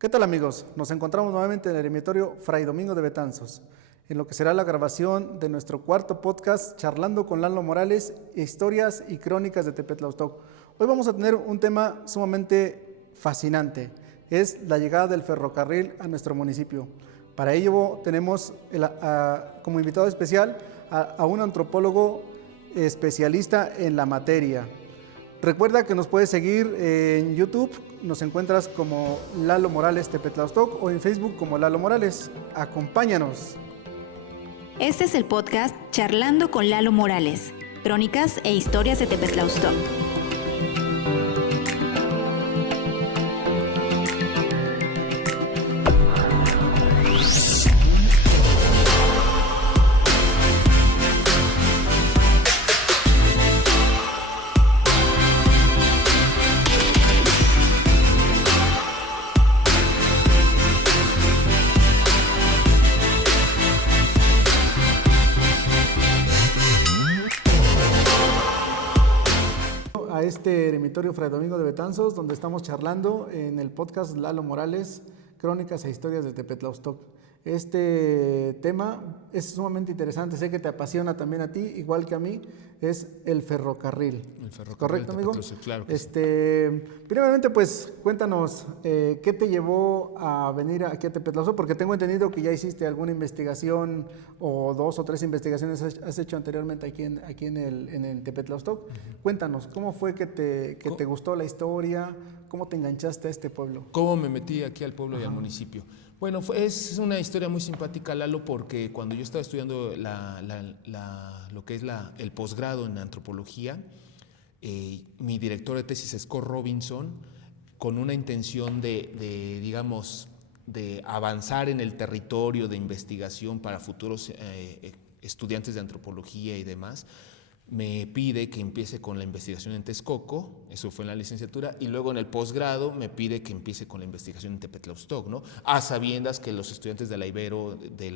¿Qué tal, amigos? Nos encontramos nuevamente en el eremitorio Fray Domingo de Betanzos, en lo que será la grabación de nuestro cuarto podcast, Charlando con Lalo Morales, historias y crónicas de Tepetlaustoc. Hoy vamos a tener un tema sumamente fascinante, es la llegada del ferrocarril a nuestro municipio. Para ello tenemos como invitado especial a un antropólogo especialista en la materia. Recuerda que nos puedes seguir en YouTube, nos encuentras como Lalo Morales Tepetlaustoc o en Facebook como Lalo Morales. Acompáñanos. Este es el podcast Charlando con Lalo Morales, crónicas e historias de Tepetlaustoc. A este eremitorio Fray Domingo de Betanzos, donde estamos charlando en el podcast Lalo Morales, crónicas e historias de Tepetlaustoc. Este tema es sumamente interesante, sé que te apasiona también a ti, igual que a mí, es el ferrocarril. El ferrocarril. ¿Correcto, amigo? Claro que sí. Primeramente, pues, cuéntanos, ¿qué te llevó a venir aquí a Tepetlaustoc? Porque tengo entendido que ya hiciste alguna investigación, o 2 o 3 investigaciones has hecho anteriormente aquí en el Tepetlaustoc. Cuéntanos, ¿cómo fue que te gustó la historia? ¿Cómo te enganchaste a este pueblo? ¿Cómo me metí aquí al pueblo y al municipio? Bueno, es una historia muy simpática, Lalo, porque cuando yo estaba estudiando lo que es el posgrado en antropología, mi director de tesis, Scott Robinson, con una intención digamos, de avanzar en el territorio de investigación para futuros estudiantes de antropología y demás, me pide que empiece con la investigación en Texcoco, eso fue en la licenciatura, y luego en el posgrado me pide que empiece con la investigación en Tepetlaustoc, ¿no? A sabiendas que los estudiantes de la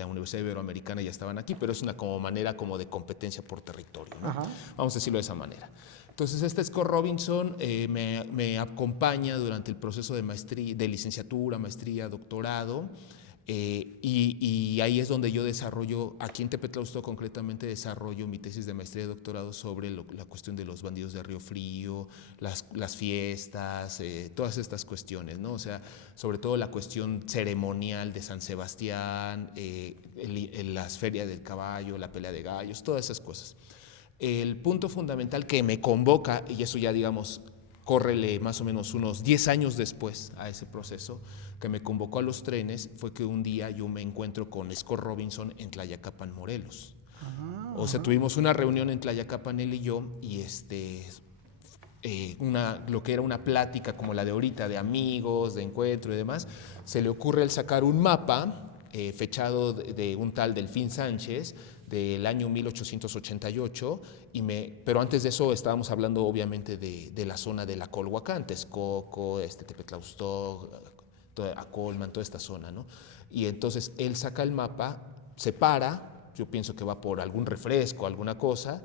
Universidad Iberoamericana ya estaban aquí, pero es una manera de competencia por territorio, ¿no? Vamos a decirlo de esa manera. Entonces, Scott Robinson me acompaña durante el proceso de licenciatura, maestría, doctorado, y ahí es donde yo desarrollo, aquí en Tepetlaustoc concretamente, desarrollo mi tesis de maestría y doctorado sobre la cuestión de los bandidos de Río Frío, las fiestas, todas estas cuestiones, ¿no? O sea, sobre todo la cuestión ceremonial de San Sebastián, las ferias del caballo, la pelea de gallos, todas esas cosas. El punto fundamental que me convoca, y eso ya digamos, córrele más o menos unos 10 años después a ese proceso, que me convocó a los trenes, fue que un día yo me encuentro con Scott Robinson en Tlayacapan, Morelos. O sea, tuvimos una reunión en Tlayacapan, él y yo, y lo que era una plática como la de ahorita, de amigos, de encuentro y demás, se le ocurre el sacar un mapa fechado de un tal Delfín Sánchez, del año 1888, pero antes de eso estábamos hablando obviamente de la zona de la Colhuacán, Texcoco, Tepetlaustoc, Acolman, toda esta zona, ¿no? Y entonces él saca el mapa, se para, yo pienso que va por algún refresco, alguna cosa,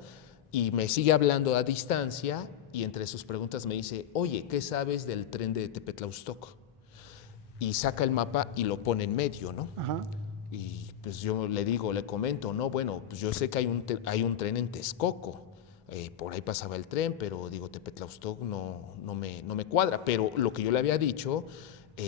y me sigue hablando a distancia, y entre sus preguntas me dice, oye, ¿qué sabes del tren de Tepetlaustoc? Y saca el mapa y lo pone en medio, ¿no? Y pues yo le comento, no, bueno, pues yo sé que hay un tren en Texcoco, por ahí pasaba el tren, pero digo, Tepetlaustoc no me cuadra, pero lo que yo le había dicho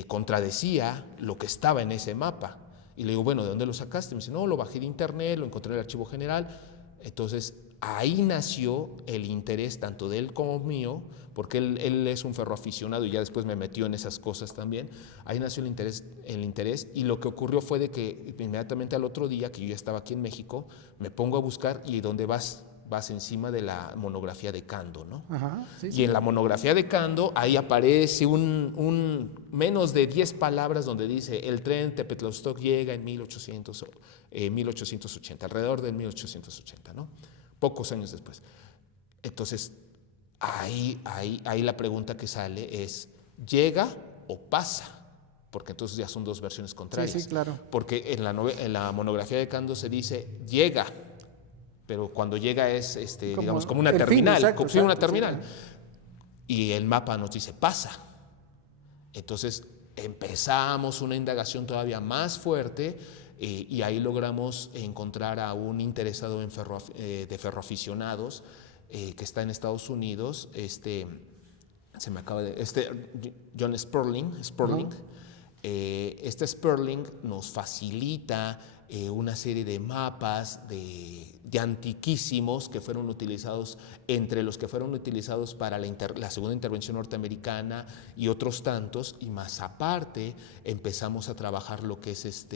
contradecía lo que estaba en ese mapa. Y le digo, bueno, ¿de dónde lo sacaste? Me dice, no, lo bajé de internet, lo encontré en el archivo general. Entonces, ahí nació el interés tanto de él como mío, porque él es un ferroaficionado y ya después me metió en esas cosas también. Ahí nació el interés, y lo que ocurrió fue de que inmediatamente al otro día, que yo ya estaba aquí en México, me pongo a buscar, y ¿dónde vas encima de la monografía de Cando, ¿no? Y en la monografía de Cando, ahí aparece un menos de 10 palabras donde dice, el tren Tepetlaustoc llega en 1880, alrededor de 1880, ¿no? Pocos años después. Entonces, ahí la pregunta que sale es, ¿llega o pasa? Porque entonces ya son dos versiones contrarias. Sí, claro. Porque en la monografía de Cando se dice, llega, pero cuando llega es, digamos, como una terminal. Exacto, una terminal. Sí. Y el mapa nos dice, pasa. Entonces, empezamos una indagación todavía más fuerte y ahí logramos encontrar a un interesado en de ferroaficionados que está en Estados Unidos, se me acaba de... John Sperling. Este Sperling nos facilita una serie de mapas de antiquísimos que fueron utilizados, entre los que fueron utilizados para la segunda intervención norteamericana y otros tantos, y más aparte empezamos a trabajar lo que es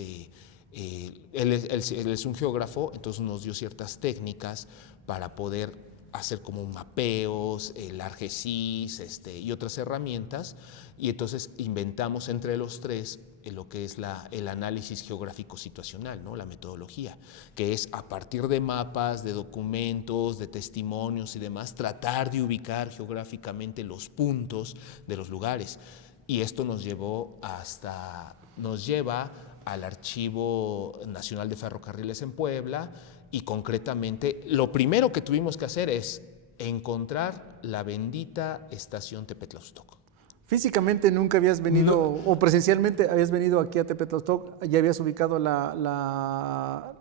él es un geógrafo, entonces nos dio ciertas técnicas para poder hacer como mapeos, el ArcGIS y otras herramientas, y entonces inventamos entre los tres lo que es el análisis geográfico situacional, ¿no? La metodología, que es a partir de mapas, de documentos, de testimonios y demás, tratar de ubicar geográficamente los puntos de los lugares. Y esto nos lleva al Archivo Nacional de Ferrocarriles en Puebla, y concretamente lo primero que tuvimos que hacer es encontrar la bendita estación Tepetlaustoc. Físicamente nunca habías venido, o presencialmente habías venido aquí a Tepetlaustoc, ¿ya habías ubicado la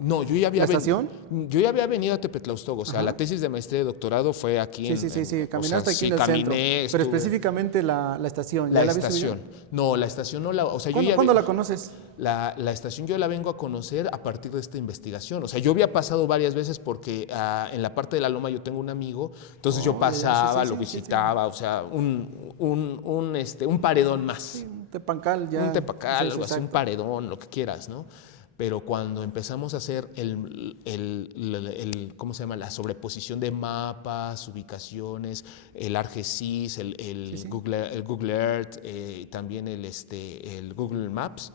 estación? Yo ya había venido a Tepetlaustoc, o sea, la tesis de maestría y doctorado fue aquí. Sí, caminaste aquí en el centro. Pero específicamente la estación. La estación. No, la estación no la... O sea, ¿Cuándo la conoces? La estación yo la vengo a conocer a partir de esta investigación. O sea, yo había pasado varias veces porque en la parte de la Loma yo tengo un amigo, entonces yo pasaba, lo visitaba, o sea, un paredón más. Sí, un tepancal ya. Un tepancal, algo así, un paredón, lo que quieras, ¿no? Pero cuando empezamos a hacer ¿cómo se llama? La sobreposición de mapas, ubicaciones, el ArcGIS, el Google Earth, también el Google Maps,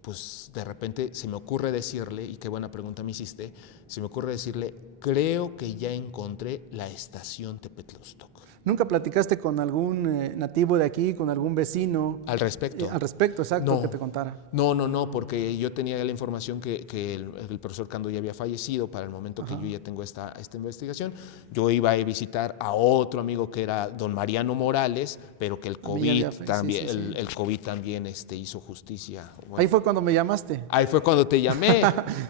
pues de repente se me ocurre decirle, y qué buena pregunta me hiciste, se me ocurre decirle, creo que ya encontré la estación Tepetlaustoc. ¿Nunca platicaste con algún nativo de aquí, con algún vecino? Al respecto. Exacto, no, que te contara. No, porque yo tenía la información que el profesor Cando ya había fallecido para el momento que yo ya tengo esta investigación. Yo iba a visitar a otro amigo que era don Mariano Morales, pero que el COVID también, el COVID también hizo justicia. Bueno, ahí fue cuando me llamaste. Ahí fue cuando te llamé.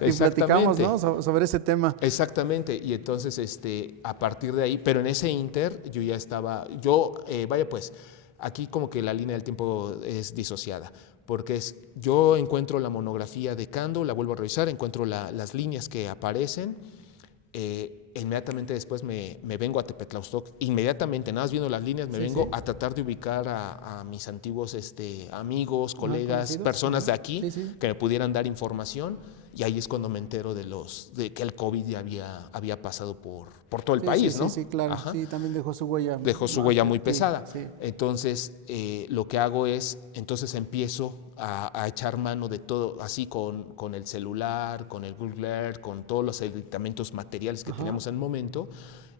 Y platicamos, ¿no? Sobre ese tema. Exactamente, y entonces a partir de ahí, pero en ese inter yo ya estaba, pues aquí como que la línea del tiempo es disociada, porque yo encuentro la monografía de Cando, la vuelvo a revisar, encuentro las líneas que aparecen, inmediatamente después me vengo a Tepetlaustoc, inmediatamente, nada más viendo las líneas, me vengo a tratar de ubicar a mis antiguos amigos, colegas, personas de aquí que me pudieran dar información. Y ahí es cuando me entero de que el COVID ya había pasado por todo el país, ¿no? Sí, claro. Ajá. Sí, también dejó su huella. Dejó su huella muy pesada. Sí. Entonces, lo que hago es, empiezo a echar mano de todo, así con el celular, con el Google Earth, con todos los editamentos materiales que teníamos en el momento,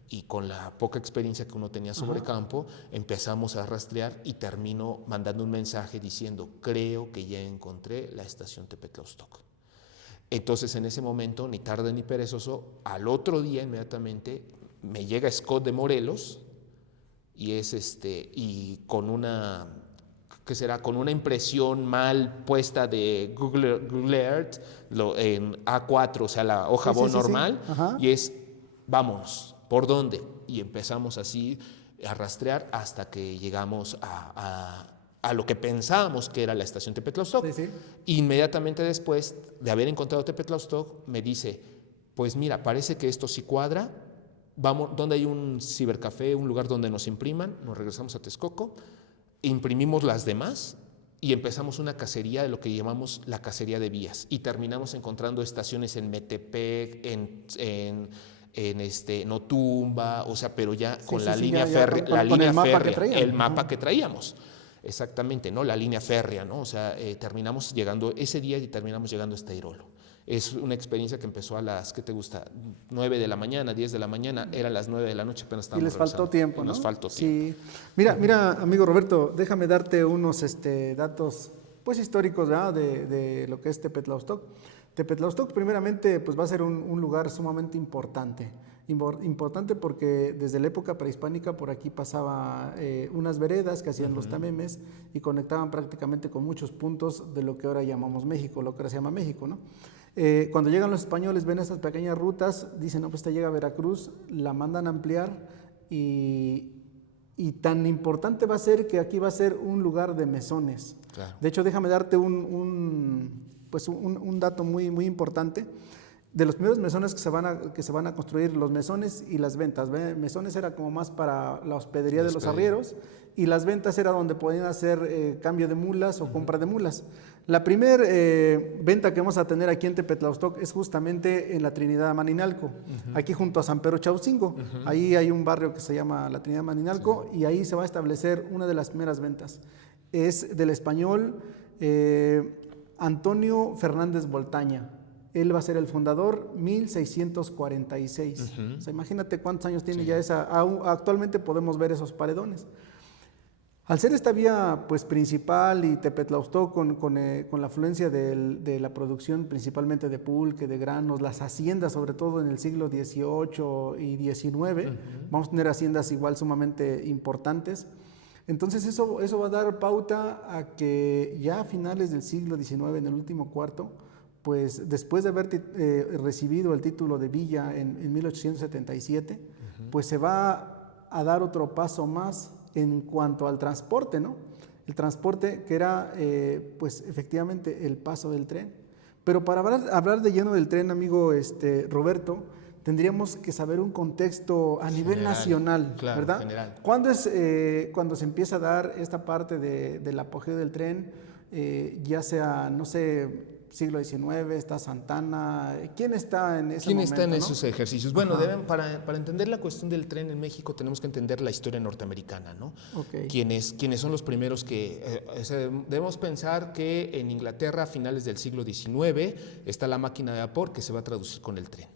y con la poca experiencia que uno tenía sobre campo, empezamos a rastrear y termino mandando un mensaje diciendo, creo que ya encontré la estación Tepetlaustoc. Entonces, en ese momento, ni tarde ni perezoso, al otro día inmediatamente me llega Scott de Morelos y y con una, ¿qué será? Con una impresión mal puesta de Google Earth en A4, o sea, la hoja BO normal, y vámonos, ¿por dónde? Y empezamos así a rastrear hasta que llegamos a lo que pensábamos que era la estación Tepetlaustoc. Inmediatamente después de haber encontrado Tepetlaustoc, me dice, pues mira, parece que esto sí cuadra, vamos, donde hay un cibercafé, un lugar donde nos impriman, nos regresamos a Texcoco, imprimimos las demás y empezamos una cacería de lo que llamamos la cacería de vías, y terminamos encontrando estaciones en Metepec, en Otumba, o sea, pero ya con la línea férrea, el mapa que traíamos. Exactamente, ¿no? La línea férrea, ¿no? O sea, terminamos llegando ese día y terminamos llegando a Esteirolo. Es una experiencia que empezó a las, ¿qué te gusta? 9 de la mañana, 10 de la mañana, eran las 9 de la noche, apenas estábamos regresando. Y les faltó tiempo, ¿no? Nos faltó tiempo. Sí. Mira, amigo Roberto, déjame darte unos datos, pues, históricos, ¿verdad? De lo que es Tepetlaustoc. Tepetlaustoc, primeramente, pues va a ser un lugar sumamente importante Importante porque desde la época prehispánica por aquí pasaba unas veredas que hacían los tamemes y conectaban prácticamente con muchos puntos de lo que ahora llamamos México, lo que ahora se llama México, ¿no? Cuando llegan los españoles, ven estas pequeñas rutas, dicen, no, pues esta llega a Veracruz, la mandan a ampliar y tan importante va a ser que aquí va a ser un lugar de mesones. Claro. De hecho, déjame darte un dato muy, muy importante. De los primeros mesones que se van a construir, los mesones y las ventas. Mesones era como más para la hospedería de los arrieros y las ventas era donde podían hacer cambio de mulas o compra de mulas. La primera venta que vamos a tener aquí en Tepetlaustoc es justamente en la Trinidad Maninalco, aquí junto a San Pedro Chaucingo. Ahí hay un barrio que se llama la Trinidad Maninalco y ahí se va a establecer una de las primeras ventas. Es del español Antonio Fernández Boltaña. Él va a ser el fundador, 1646. O sea, imagínate cuántos años tiene ya esa. Actualmente podemos ver esos paredones. Al ser esta vía pues, principal y Tepetlaustoc con la afluencia de la producción principalmente de pulque, de granos, las haciendas sobre todo en el siglo XVIII y XIX, vamos a tener haciendas igual sumamente importantes. Entonces eso va a dar pauta a que ya a finales del siglo XIX, en el último cuarto, pues después de haber recibido el título de villa en 1877, pues se va a dar otro paso más en cuanto al transporte, ¿no? El transporte que era, pues efectivamente, el paso del tren. Pero para hablar de lleno del tren, amigo Roberto, tendríamos que saber un contexto a nivel nacional, claro, ¿verdad? General. ¿Cuándo es cuando se empieza a dar esta parte del apogeo del tren? Ya sea, no sé, siglo XIX, está Santana. ¿Quién está en ese momento? ¿Quién está en ¿no? esos ejercicios? Bueno, para entender la cuestión del tren en México tenemos que entender la historia norteamericana, ¿no? Okay. ¿Quiénes son los primeros que... debemos pensar que en Inglaterra a finales del siglo XIX está la máquina de vapor que se va a traducir con el tren.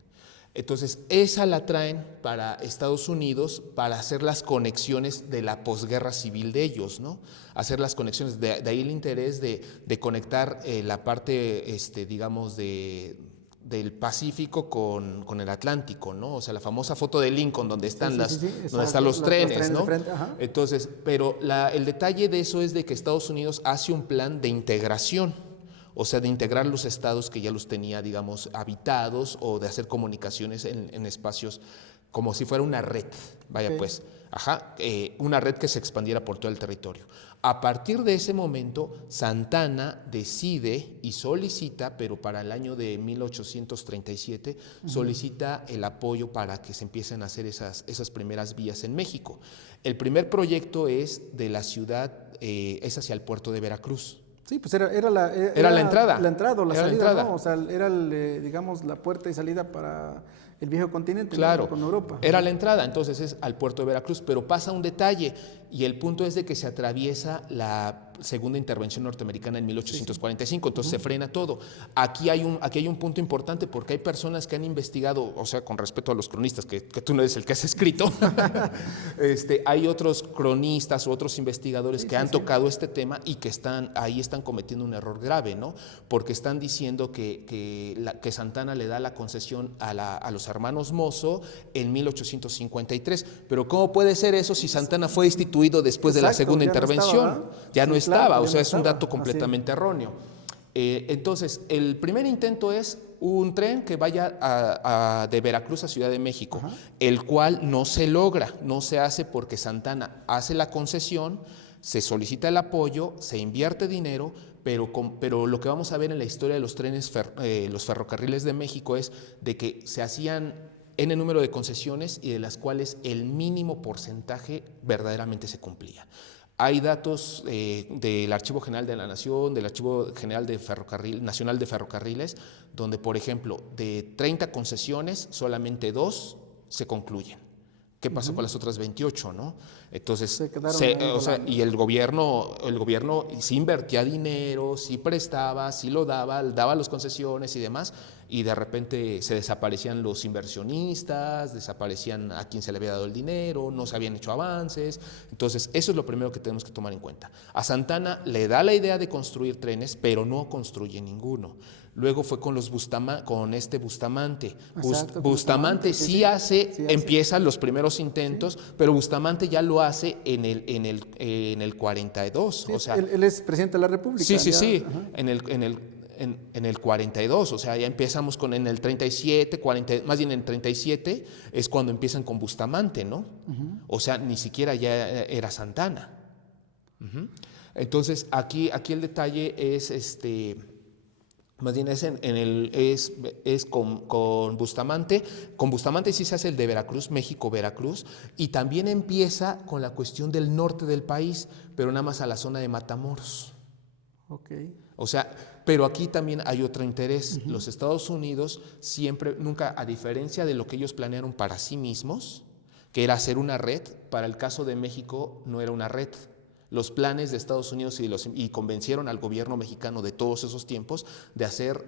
Entonces, esa la traen para Estados Unidos para hacer las conexiones de la posguerra civil de ellos, ¿no? Hacer las conexiones, de ahí el interés de conectar la parte, digamos, del Pacífico con el Atlántico, ¿no? O sea, la famosa foto de Lincoln donde están donde están los trenes, ¿no? Entonces, pero el detalle de eso es de que Estados Unidos hace un plan de integración. O sea, de integrar los estados que ya los tenía, digamos, habitados o de hacer comunicaciones en espacios como si fuera una red, pues, una red que se expandiera por todo el territorio. A partir de ese momento, Santana decide y solicita, pero para el año de 1837, solicita el apoyo para que se empiecen a hacer esas primeras vías en México. El primer proyecto es de la ciudad, es hacia el puerto de Veracruz. Sí, pues era la entrada. La entrada o la salida, ¿no? O sea, era, digamos, la puerta y salida para el viejo continente, claro, ¿no? Con Europa. Era la entrada, entonces es al puerto de Veracruz, pero pasa un detalle y el punto es de que se atraviesa la segunda intervención norteamericana en 1845, entonces se frena todo. Aquí hay un punto importante porque hay personas que han investigado, o sea, con respeto a los cronistas, que tú no eres el que has escrito, hay otros cronistas u otros investigadores que han tocado este tema y que están cometiendo un error grave, ¿no? Porque están diciendo que Santana le da la concesión a los hermanos Mozo en 1853, pero ¿cómo puede ser eso si Santana fue instituido después de la segunda intervención? Ya no estaba, o sea, es un dato completamente erróneo. Entonces, el primer intento es un tren que vaya de Veracruz a Ciudad de México, el cual no se logra, no se hace porque Santana hace la concesión, se solicita el apoyo, se invierte dinero, pero lo que vamos a ver en la historia de los trenes, los ferrocarriles de México es de que se hacían N número de concesiones y de las cuales el mínimo porcentaje verdaderamente se cumplía. Hay datos del Archivo General de la Nación, del Archivo General Nacional de Ferrocarriles, donde, por ejemplo, de 30 concesiones, solamente 2 se concluyen. ¿Qué pasó con las otras 28, no? Entonces, y el gobierno sí invertía dinero, sí prestaba, sí lo daba las concesiones y demás, y de repente se desaparecían los inversionistas, desaparecían a quien se le había dado el dinero, no se habían hecho avances. Entonces, eso es lo primero que tenemos que tomar en cuenta. A Santa Anna le da la idea de construir trenes, pero no construye ninguno. Luego fue con Bustamante. Exacto, Bustamante sí hace, sí empieza los primeros intentos, pero Bustamante ya lo hace en el 42. Sí, o sea, él es presidente de la República. sí, Ajá. en el 42, o sea, ya empezamos en el 37, más bien en el 37 es cuando empiezan con Bustamante, ¿no? O sea, ni siquiera ya era Santa Anna. Entonces, aquí el detalle es más bien es con Bustamante. Con Bustamante sí se hace el de Veracruz, México-Veracruz, y también empieza con la cuestión del norte del país, pero nada más a la zona de Matamoros. Okay. O sea, pero aquí también hay otro interés. Los Estados Unidos nunca, a diferencia de lo que ellos planearon para sí mismos, que era hacer una red, para el caso de México no era una red. Los planes de Estados Unidos y convencieron al gobierno mexicano de todos esos tiempos de hacer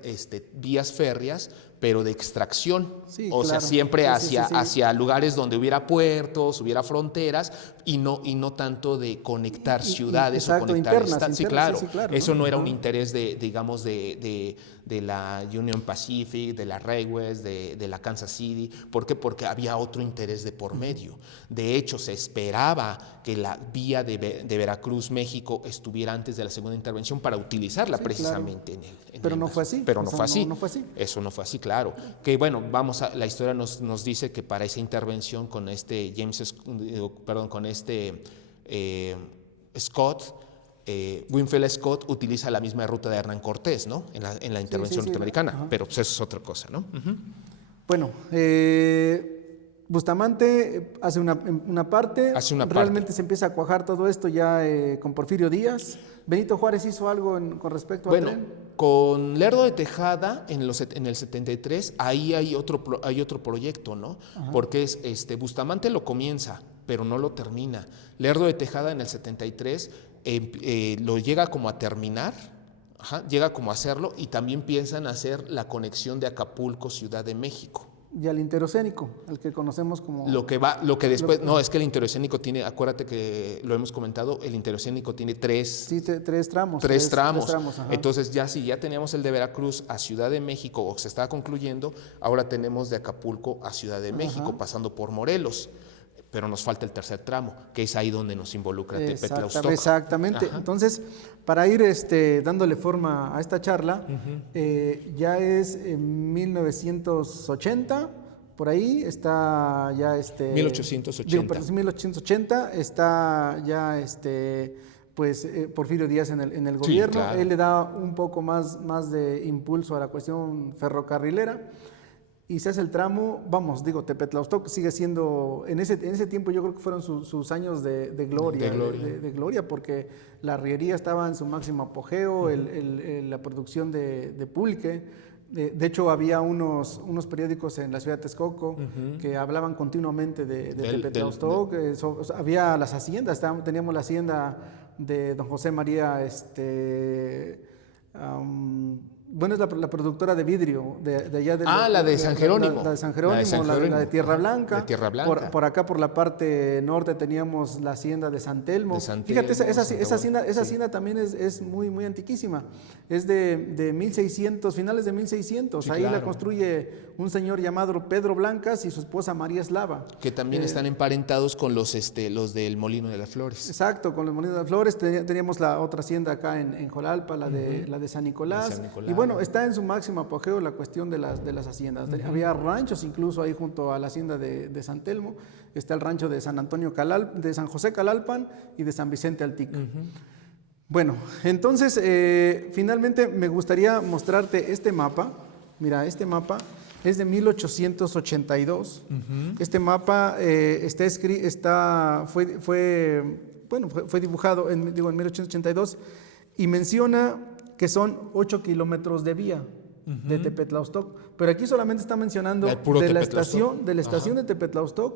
vías férreas, pero de extracción. Sí, o sea, siempre hacia lugares donde hubiera puertos, hubiera fronteras, y no tanto de conectar ciudades o conectar estados. Sí, claro. Eso no era un interés de la Union Pacific, de la Railways, de la Kansas City. ¿Por qué? Porque había otro interés de por medio. De hecho, se esperaba que la vía de Veracruz, México, estuviera antes de la segunda intervención para utilizarla precisamente Pero no fue así. Pero no fue así. No fue así. Eso no fue así, claro. Que bueno, la historia nos dice que para esa intervención con Scott, Winfield Scott utiliza la misma ruta de Hernán Cortés, ¿no? En la intervención norteamericana, pero pues eso es otra cosa, ¿no? Bueno, Bustamante hace una parte. Realmente se empieza a cuajar todo esto ya con Porfirio Díaz. ¿Benito Juárez hizo algo con respecto al tren? Con Lerdo de Tejada en el 73, ahí hay otro proyecto, ¿no? Porque Bustamante lo comienza, pero no lo termina. Lerdo de Tejada en el 73 lo llega como a terminar, llega como a hacerlo, y también piensan hacer la conexión de Acapulco, Ciudad de México. Y al interoceánico, al que conocemos como... Es que el interoceánico tiene, acuérdate que lo hemos comentado, el interoceánico tiene tres tramos. Tres tramos. Entonces si ya teníamos el de Veracruz a Ciudad de México, o se estaba concluyendo, ahora tenemos de Acapulco a Ciudad de México, pasando por Morelos. Pero nos falta el tercer tramo, que es ahí donde nos involucra Tepetlaustoc. Exactamente. Entonces, para ir dándole forma a esta charla, ya es en 1980, por ahí está ya 1880 está ya Porfirio Díaz en el gobierno. Sí, claro. Él le da un poco más de impulso a la cuestión ferrocarrilera. Y se hace el tramo, Tepetlaustoc sigue siendo, en ese tiempo yo creo que fueron sus años de gloria. De gloria, porque la arriería estaba en su máximo apogeo, la producción de pulque. De hecho, había unos periódicos en la ciudad de Texcoco que hablaban continuamente de Tepetlaustoc. Había las haciendas, teníamos la hacienda de don José María, bueno, es la productora de vidrio de allá de... la de San Jerónimo. La de San Jerónimo, la de Tierra Blanca. De Tierra Blanca. Por acá, por la parte norte, teníamos la hacienda de San Telmo. Fíjate, esa hacienda también es muy, muy antiquísima. Es de 1600, finales de 1600. Sí, ahí la construye un señor llamado Pedro Blancas y su esposa María Eslava. Que también están emparentados con los del Molino de las Flores. Exacto, con los Molinos de las Flores. Teníamos la otra hacienda acá en Jolalpa, la de San Nicolás. Y bueno, está en su máximo apogeo la cuestión de las haciendas. Había ranchos incluso ahí junto a la hacienda de San Telmo. Está el rancho de San Antonio de San José Calalpan y de San Vicente Altica. Bueno, entonces finalmente me gustaría mostrarte este mapa. Mira, este mapa es de 1882. Este mapa fue dibujado en 1882 y menciona que son 8 kilómetros de vía de Tepetlaustoc. Pero aquí solamente está mencionando de la estación de Tepetlaustoc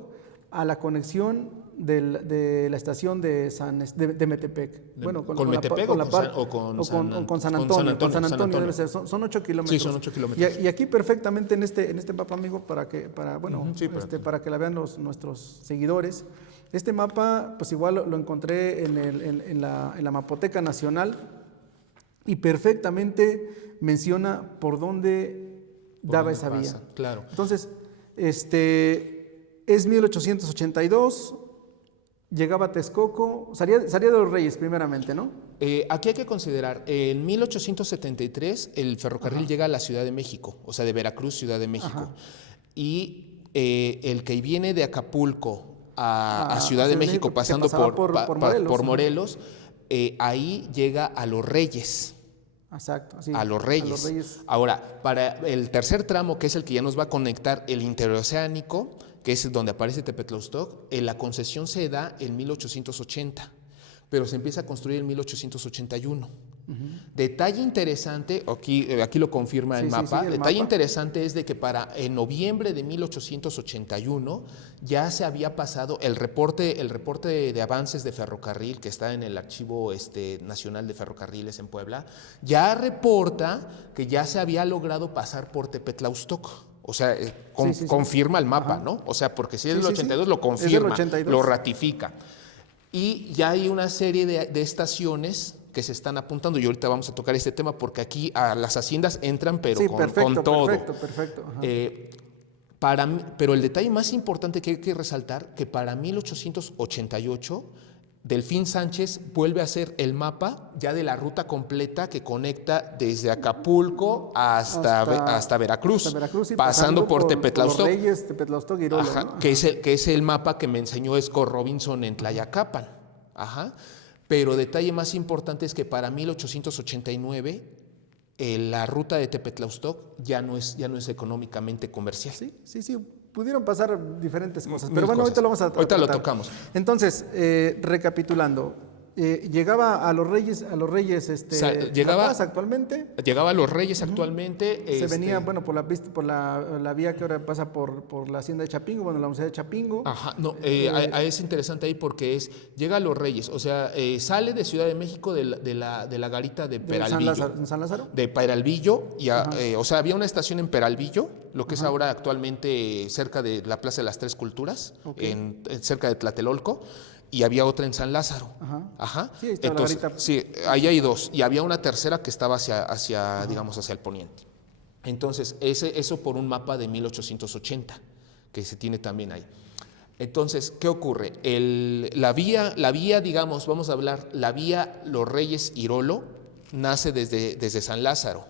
a la conexión de la estación de Metepec. Bueno, ¿con Metepec o con San Antonio? Con San Antonio debe ser. Son 8 kilómetros. Sí, son 8 kilómetros. Y aquí perfectamente en este mapa, amigo, para que la vean nuestros seguidores. Este mapa, pues igual lo encontré en la Mapoteca Nacional y perfectamente menciona por dónde daba esa vía. Claro. Entonces, es 1882, llegaba a Texcoco, salía de los Reyes primeramente, ¿no? Aquí hay que considerar, en 1873 el ferrocarril llega a la Ciudad de México, o sea, de Veracruz, Ciudad de México. Ajá. Y el que viene de Acapulco a Ciudad de México, pasando por Morelos, ahí llega a Los Reyes. Exacto, sí, a Los Reyes. Ahora, para el tercer tramo, que es el que ya nos va a conectar el interoceánico, que es donde aparece Tepetlaústoc, la concesión se da en 1880, pero se empieza a construir en 1881. Detalle interesante, aquí lo confirma el mapa, detalle interesante es de que en noviembre de 1881 ya se había pasado el reporte de avances de ferrocarril que está en el Archivo Nacional de Ferrocarriles en Puebla, ya reporta que ya se había logrado pasar por Tepetlaústoc. O sea, confirma el mapa, ¿no? O sea, porque si es del 82 lo confirma, lo ratifica. Y ya hay una serie de estaciones que se están apuntando, y ahorita vamos a tocar este tema porque aquí a las haciendas entran, pero con todo. Perfecto. Pero el detalle más importante que hay que resaltar, que para 1888 Delfín Sánchez vuelve a hacer el mapa ya de la ruta completa que conecta desde Acapulco hasta Veracruz, pasando por Tepetlaústoc. Los Reyes, Tepetlaústoc y Irolo, ¿no? que es el mapa que me enseñó Esco Robinson en Tlayacapan. Pero detalle más importante es que para 1889 la ruta de Tepetlaústoc ya no es económicamente comercial. Sí. Pudieron pasar diferentes cosas, pero bueno, ahorita lo vamos a tratar. Ahorita lo tocamos. Entonces, recapitulando, llegaba a los Reyes, La Paz actualmente. Llegaba a los Reyes actualmente. Se venía, por la vía que ahora pasa por la hacienda de Chapingo, la Universidad de Chapingo. Es interesante ahí porque llega a los Reyes, o sea, sale de Ciudad de México de la garita de Peralvillo. ¿San Lázaro? De Peralvillo, o sea, había una estación en Peralvillo, lo que es ahora actualmente cerca de la Plaza de las Tres Culturas, cerca de Tlatelolco. Y había otra en San Lázaro. Sí, ahí estaba. Entonces, sí, ahí hay dos. Y había una tercera que estaba hacia el poniente. Entonces, eso por un mapa de 1880, que se tiene también ahí. Entonces, ¿qué ocurre? La vía, digamos, vamos a hablar, la vía Los Reyes Irolo, nace desde San Lázaro.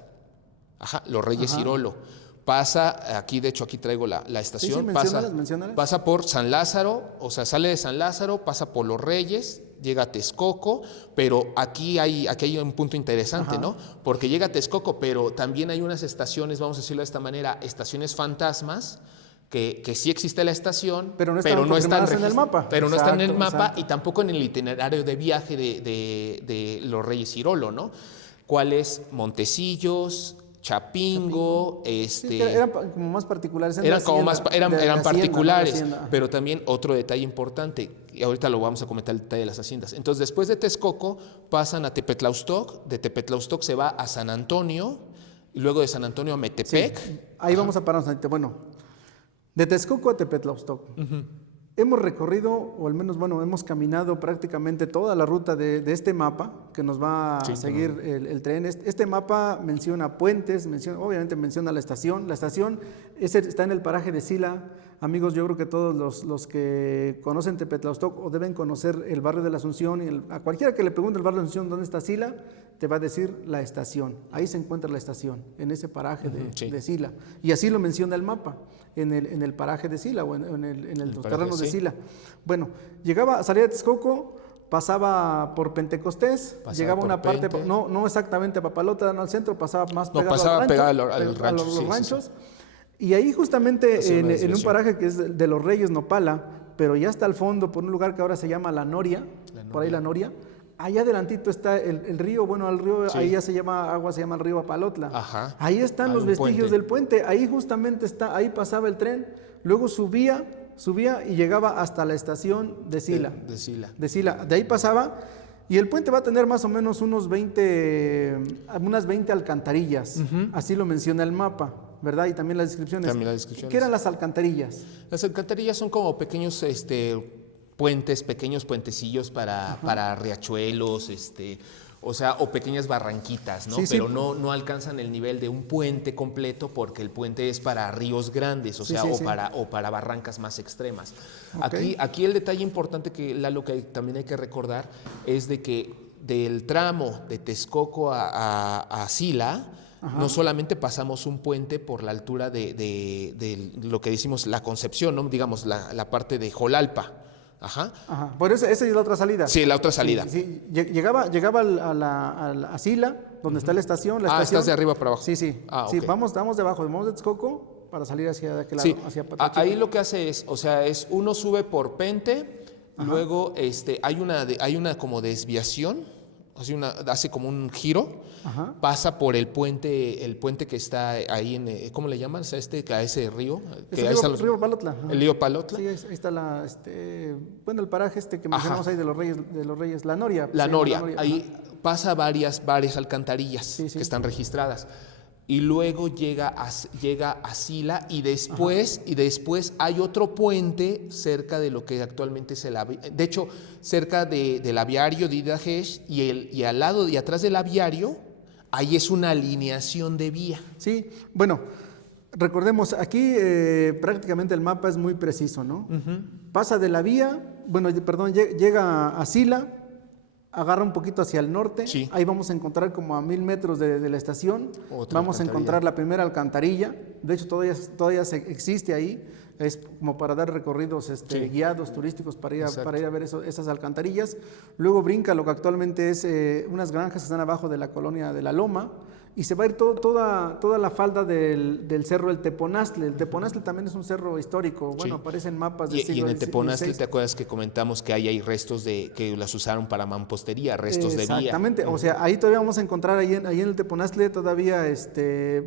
Los Reyes Irolo. Pasa, aquí traigo la estación, menciónalas. Pasa por San Lázaro, o sea, sale de San Lázaro, pasa por Los Reyes, llega a Texcoco, pero aquí hay un punto interesante, ¿no? Porque llega a Texcoco, pero también hay unas estaciones, vamos a decirlo de esta manera, estaciones fantasmas, que sí existe la estación, pero no están en el mapa. Pero no están en el mapa y tampoco en el itinerario de viaje de Los Reyes Irolo, ¿no? ¿Cuál es? Montecillos, Chapingo, eran como más particulares. Eran particulares, pero también otro detalle importante, y ahorita lo vamos a comentar el detalle de las haciendas. Entonces, después de Texcoco, pasan a Tepetlaústoc, de Tepetlaústoc se va a San Antonio, y luego de San Antonio a Metepec. Sí. Ahí vamos a pararnos. Bueno, de Texcoco a Tepetlaústoc. Hemos recorrido, o al menos, hemos caminado prácticamente toda la ruta de este mapa que nos va a seguir el tren. Este mapa menciona puentes, obviamente menciona la estación. La estación está en el paraje de Sila. Amigos, yo creo que todos los que conocen Tepetlaústoc o deben conocer el barrio de la Asunción, y a cualquiera que le pregunte el barrio de la Asunción dónde está Sila, te va a decir la estación. Ahí se encuentra la estación, en ese paraje de Sila. Y así lo menciona el mapa, en el paraje de Sila o en los terrenos de Sila. Bueno, salía de Texcoco, pasaba por Pentecostés, llegaba a una parte, no exactamente a Papalota, no al centro, pasaba más pegado al rancho, a los ranchos. Y ahí justamente en un paraje que es de los Reyes Nopala, pero ya está al fondo, por un lugar que ahora se llama La Noria, por ahí La Noria, allá adelantito está el río, el río, ahí ya se llama el río Papalotla. Ahí están los vestigios del puente, ahí justamente ahí pasaba el tren, luego subía subía y llegaba hasta la estación de Sila. De Sila. De Sila. De ahí pasaba y el puente va a tener más o menos unas 20 alcantarillas. Así lo menciona el mapa, ¿verdad? Y también las descripciones. También las descripciones. ¿Qué eran las alcantarillas? Las alcantarillas son como pequeños puentes, pequeños puentecillos para riachuelos, o pequeñas barranquitas, ¿no? Sí, Pero sí. no alcanzan el nivel de un puente completo porque el puente es para ríos grandes, Sí, sí. o para barrancas más extremas. Ok. Aquí el detalle importante que también hay que recordar es de que del tramo de Texcoco a Sila, no solamente pasamos un puente por la altura de lo que decimos la Concepción, ¿no? Digamos la parte de Jolalpa. Ajá. Por eso, esa es la otra salida. Sí, la otra salida. Sí. Llegaba a Sila, donde está la estación. Estás de arriba para abajo. Sí. Sí, Sí, vamos de abajo, vamos de Texcoco para salir hacia aquel lado, sí. hacia Patrachico. Ahí lo que hace es uno sube por Pente, luego hay una como desviación, hace como un giro, pasa por el puente que está ahí ¿cómo le llaman? A ese río. Que ahí está Río Palotla. el río Palotla. Sí, ahí está el paraje que mencionamos ahí de los Reyes, La Noria. La Sí, Noria. Ahí pasa varias alcantarillas Sí. que están registradas. Y luego llega a Sila y después hay otro puente cerca de lo que actualmente es de hecho, cerca del aviario de Idahesh y al lado y atrás del aviario, ahí es una alineación de vía. Sí, bueno, recordemos, aquí prácticamente el mapa es muy preciso, ¿no? Pasa de la vía, llega a Sila, agarra un poquito hacia el norte, Sí. ahí vamos a encontrar como a 1000 metros de la estación, Otra vamos a alcantarilla. encontrar la primera alcantarilla, de hecho todavía existe ahí, es como para dar recorridos guiados, turísticos para ir a ver esas alcantarillas. Luego brinca lo que actualmente es unas granjas que están abajo de la colonia de La Loma, y se va a ir toda la falda del cerro del Teponaztle. El Teponaztle también es un cerro histórico, Sí. aparecen mapas del Y siglo en el Teponaztle, XVI. ¿te acuerdas que comentamos que hay restos que las usaron para mampostería, restos de vía? Exactamente, o sea, ahí todavía vamos a encontrar, ahí en el Teponaztle todavía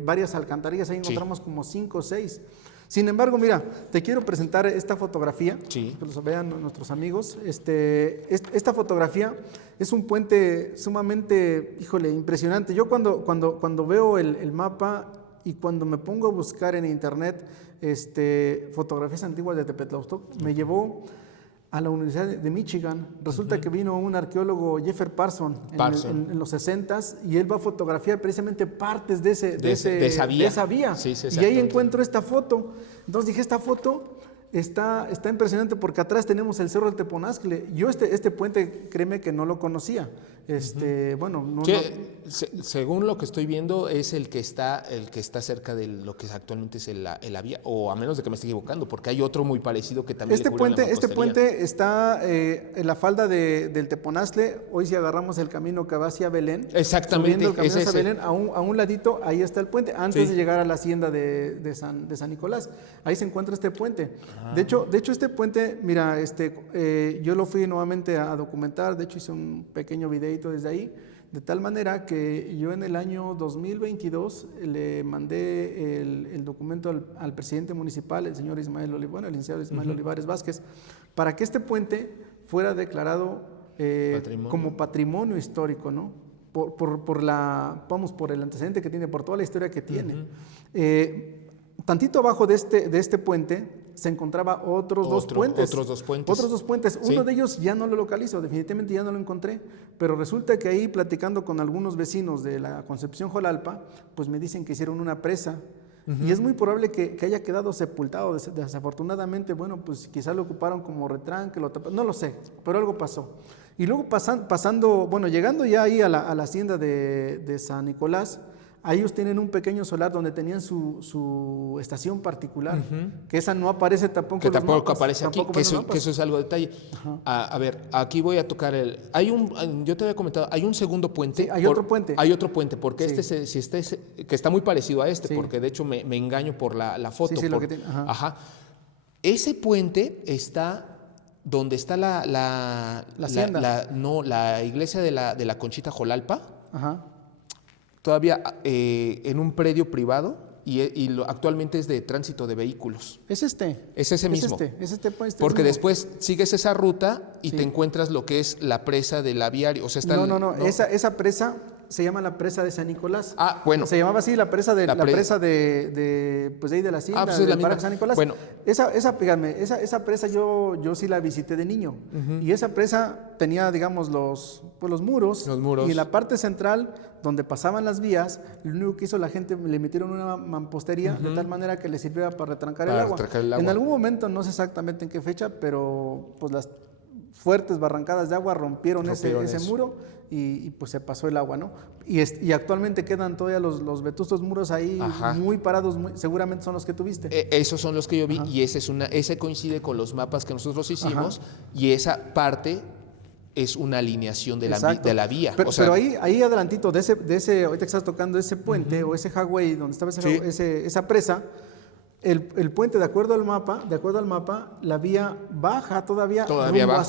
varias alcantarillas, ahí encontramos como 5 o 6. Sin embargo, mira, te quiero presentar esta fotografía, Sí. que los vean nuestros amigos. Esta fotografía es un puente sumamente, impresionante. Yo cuando veo el mapa y cuando me pongo a buscar en internet fotografías antiguas de Tepetlauztoc, me llevó a la Universidad de Michigan. Resulta que vino un arqueólogo, Jeffrey Parson, en los 60s, y él va a fotografiar precisamente partes de esa vía. Sí, y ahí encuentro esta foto. Entonces dije, esta foto está impresionante porque atrás tenemos el Cerro del Teponazcle. Yo este puente, créeme que no lo conocía. Según lo que estoy viendo, es el que está cerca de lo que actualmente es la vía, o a menos de que me esté equivocando, porque hay otro muy parecido que también Este le cubre la puente mampostería. está en la falda del Teponazcle. Hoy si agarramos el camino que va hacia Belén, Exactamente, subiendo el camino es hacia ese. Belén, a un ladito, ahí está el puente, antes Sí. de llegar a la hacienda de San Nicolás. Ahí se encuentra este puente. De hecho, este puente, mira, yo lo fui nuevamente a documentar, de hecho hice un pequeño videito desde ahí, de tal manera que yo en el año 2022 le mandé el documento al presidente municipal, el señor el licenciado Ismael Olivares Vázquez, para que este puente fuera declarado como patrimonio histórico, ¿no? Por el antecedente que tiene, por toda la historia que tiene. Tantito abajo de este puente se encontraba otros dos puentes. Otros dos puentes. Sí. Uno de ellos ya no lo localizo, definitivamente ya no lo encontré, pero resulta que ahí platicando con algunos vecinos de la Concepción Jolalpa, pues me dicen que hicieron una presa. Y es muy probable que haya quedado sepultado. Desafortunadamente, bueno, pues quizás lo ocuparon como retranque, no lo sé, pero algo pasó. Y luego llegando ya ahí a la hacienda de San Nicolás, ahí ellos tienen un pequeño solar donde tenían su estación particular, que esa no aparece tampoco. Que en los tampoco mapas, aparece aquí, tampoco en los mapas. que eso es algo de detalle. A ver, aquí voy a tocar yo te había comentado, hay un segundo puente. Sí, hay otro puente. Hay otro puente, porque Sí. que está muy parecido a este, Sí. porque de hecho me engaño por la foto. Sí, lo que tiene, ajá. Ese puente está donde está la hacienda. la iglesia de la Conchita Jolalpa. Ajá. Todavía en un predio privado, actualmente es de tránsito de vehículos. Es este. Es ese mismo. Porque mismo. después sigues esa ruta y te encuentras lo que es la presa del aviario. O sea, No. Esa presa se llama la presa de San Nicolás. Ah, bueno. Se llamaba así la presa de la presa de pues de ahí de la hacienda, pues es la misma. San Nicolás. Bueno. Esa presa yo sí la visité de niño. Y esa presa tenía, digamos, los muros. Los muros. Y en la parte central, donde pasaban las vías, lo único que hizo la gente, le metieron una mampostería de tal manera que le sirviera para retrancar el agua. En algún momento, no sé exactamente en qué fecha, pero pues las fuertes barrancadas de agua rompieron ese muro y pues se pasó el agua, ¿no? Y actualmente quedan todavía los vetustos muros ahí muy parados, seguramente son los que tuviste. Esos son los que yo vi y ese coincide con los mapas que nosotros hicimos y esa parte es una alineación de la vía. Pero ahí adelantito de ese, ahorita que estás tocando ese puente o ese highway donde estaba esa presa, el puente, de acuerdo al mapa, la vía baja todavía baja.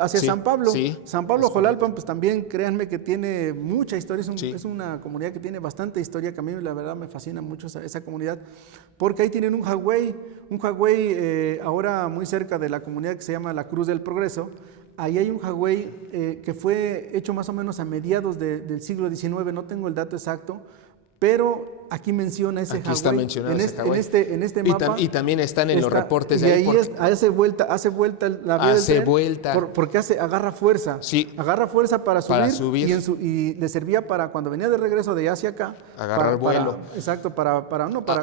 hacia San Pablo. Sí, San Pablo Jolalpan, pues también créanme que tiene mucha historia, es una comunidad que tiene bastante historia, que a mí la verdad me fascina mucho esa comunidad, porque ahí tienen un highway ahora muy cerca de la comunidad que se llama la Cruz del Progreso. Ahí hay un highway que fue hecho más o menos a mediados del siglo XIX, no tengo el dato exacto, pero aquí menciona ese highway. Está mencionado en este mapa. Y también están en los reportes de ahí. Y ahí hace vuelta la vía del tren porque agarra fuerza. Sí. Agarra fuerza para subir. Y le servía para cuando venía de regreso de allá hacia acá. Agarrar vuelo. Exacto, para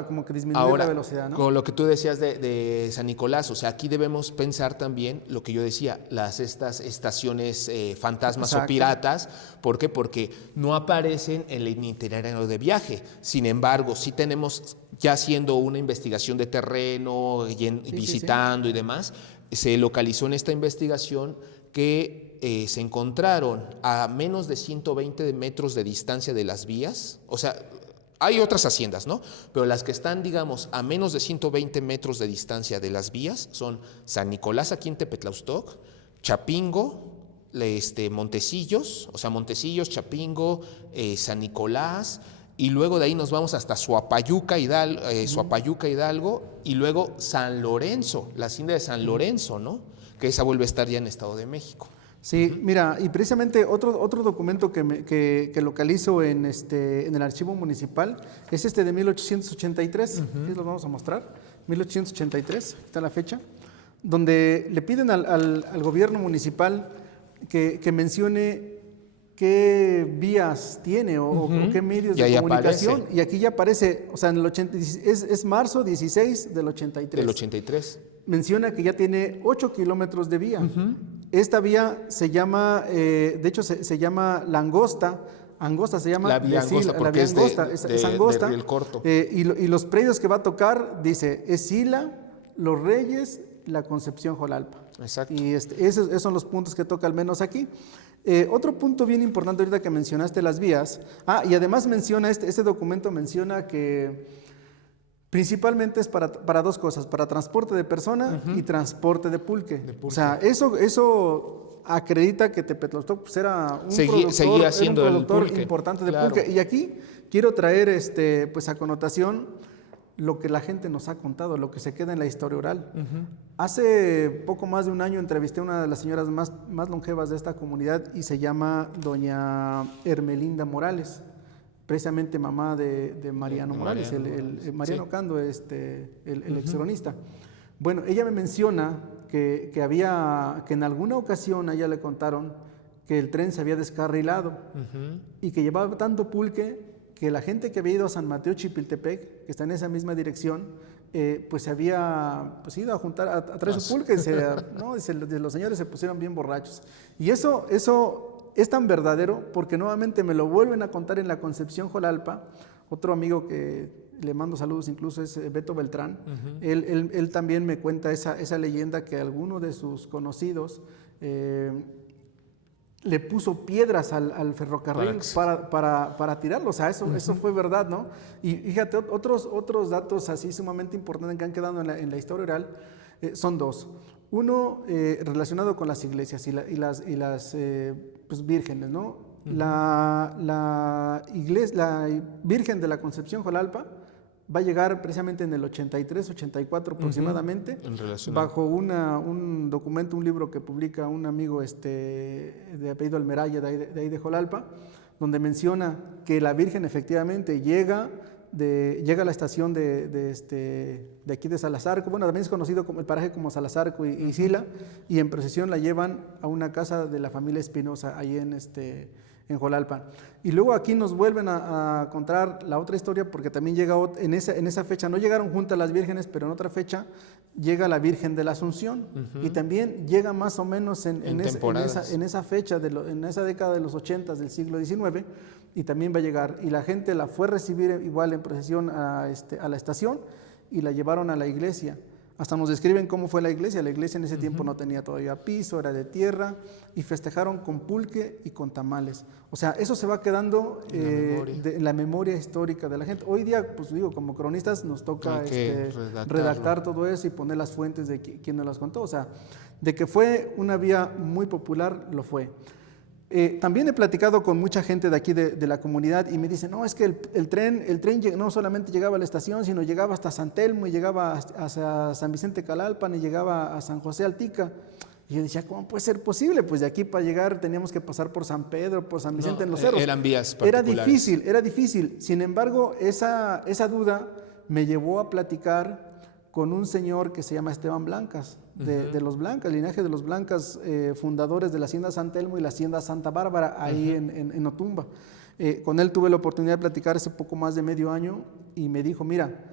como que disminuir la velocidad, ¿no? Con lo que tú decías de San Nicolás, o sea, aquí debemos pensar también lo que yo decía, estas estaciones fantasmas o piratas. ¿Por qué? Porque no aparecen en el itinerario de viaje. Sin embargo, sí tenemos, ya haciendo una investigación de terreno, visitando y demás, se localizó en esta investigación que se encontraron a menos de 120 metros de distancia de las vías. O sea, hay otras haciendas, ¿no? Pero las que están, digamos, a menos de 120 metros de distancia de las vías son San Nicolás, aquí en Tepetlaustoc, Chapingo, Montecillos, Chapingo, San Nicolás, y luego de ahí nos vamos hasta Suapayuca, Hidalgo, y luego San Lorenzo, la hacienda de San Lorenzo, ¿no? Que esa vuelve a estar ya en Estado de México. Sí, mira, y precisamente otro documento que localizo en el archivo municipal es de 1883, ¿sí lo vamos a mostrar? 1883, está la fecha, donde le piden al gobierno municipal que mencione qué vías tiene o qué medios de comunicación. Aparece. Y aquí ya aparece, o sea, es marzo 16 del 83. Del 83. Menciona que ya tiene 8 kilómetros de vía. Esta vía se llama, de hecho se llama la Angosta. Angosta se llama. La vía Angosta, porque es Angosta. De Riel Corto. Y los predios que va a tocar, dice, es Sila, Los Reyes, La Concepción, Jolalpa. Exacto. Y esos son los puntos que toca al menos aquí. Otro punto bien importante ahorita que mencionaste las vías. Y además menciona, este documento menciona que principalmente es para dos cosas, para transporte de persona y transporte de pulque. O sea, eso acredita que Tepetlaustoc pues, era un productor importante de pulque. Y aquí quiero traer pues a connotación lo que la gente nos ha contado, lo que se queda en la historia oral. Hace poco más de un año entrevisté a una de las señoras más longevas de esta comunidad y se llama doña Hermelinda Morales, precisamente mamá de Mariano Morales, el Mariano Cando, el extronista. Bueno, ella me menciona que en alguna ocasión a ella le contaron que el tren se había descarrilado y que llevaba tanto pulque que la gente que había ido a San Mateo Chipiltepec, que está en esa misma dirección, pues se había ido a juntar, a traer su pulque, los señores se pusieron bien borrachos. Y eso es tan verdadero porque nuevamente me lo vuelven a contar en la Concepción Jolalpa. Otro amigo que le mando saludos incluso es Beto Beltrán. Él también me cuenta esa leyenda que alguno de sus conocidos le puso piedras al ferrocarril para tirarlo. O sea, eso fue verdad, ¿no? Y fíjate, otros datos así sumamente importantes que han quedado en la historia oral son dos. Uno, relacionado con las iglesias y las pues, vírgenes, ¿no? La Virgen de la Concepción Jolalpa va a llegar precisamente en el 83, 84 aproximadamente, bajo un documento, un libro que publica un amigo de apellido Almeraya, de ahí de Jolalpa, donde menciona que la Virgen efectivamente llega a la estación de aquí de Salazarco, bueno, también es conocido como el paraje como Salazarco y Sila, y en procesión la llevan a una casa de la familia Espinosa, ahí en Jolalpa. Y luego aquí nos vuelven a contar la otra historia, porque también llega en esa fecha, no llegaron juntas las vírgenes, pero en otra fecha llega la Virgen de la Asunción, y también llega más o menos en esa fecha, en esa década de los 80 del siglo XIX, y también va a llegar. Y la gente la fue a recibir igual en procesión a la estación, y la llevaron a la iglesia. Hasta nos describen cómo fue la iglesia. La iglesia en ese tiempo no tenía todavía piso, era de tierra, y festejaron con pulque y con tamales. O sea, eso se va quedando en la memoria histórica de la gente. Hoy día, pues digo, como cronistas nos toca redactar todo eso y poner las fuentes de quién nos las contó. O sea, de que fue una vía muy popular, lo fue. También he platicado con mucha gente de aquí de la comunidad y me dicen, no, es que el tren no solamente llegaba a la estación, sino llegaba hasta San Telmo y llegaba hasta San Vicente Calalpan y llegaba a San José Altica. Y yo decía, ¿cómo puede ser posible? Pues de aquí para llegar teníamos que pasar por San Pedro, por San Vicente en los Cerros. Eran vías particulares. Era difícil. Sin embargo, esa duda me llevó a platicar con un señor que se llama Esteban Blancas, de los Blancas, linaje de los Blancas, fundadores de la Hacienda San Telmo y la Hacienda Santa Bárbara, ahí en Otumba. Con él tuve la oportunidad de platicar hace poco más de medio año y me dijo, mira,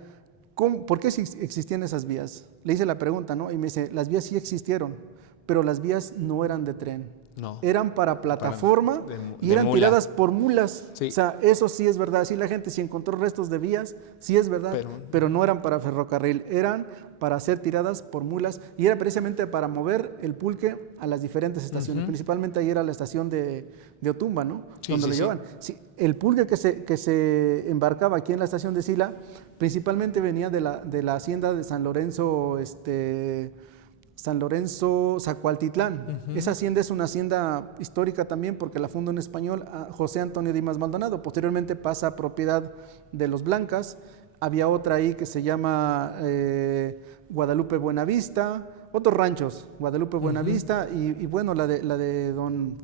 ¿por qué existían esas vías? Le hice la pregunta, ¿no? Y me dice, las vías sí existieron, pero las vías no eran de tren. No. Eran para plataforma y eran tiradas por mulas. Sí. O sea, eso sí es verdad. Sí, la gente sí encontró restos de vías, sí es verdad, pero no eran para ferrocarril, eran para ser tiradas por mulas y era precisamente para mover el pulque a las diferentes estaciones. Principalmente ahí era la estación de Otumba, ¿no? Sí, donde lo llevaban. Sí, el pulque que se embarcaba aquí en la estación de Sila principalmente venía de la hacienda de San Lorenzo, Zacualtitlán. Esa hacienda es una hacienda histórica también porque la funda un español, José Antonio Dimas Maldonado. Posteriormente pasa a propiedad de los Blancas. Había otra ahí que se llama Guadalupe Buenavista, otros ranchos, Guadalupe Buenavista y bueno, la de don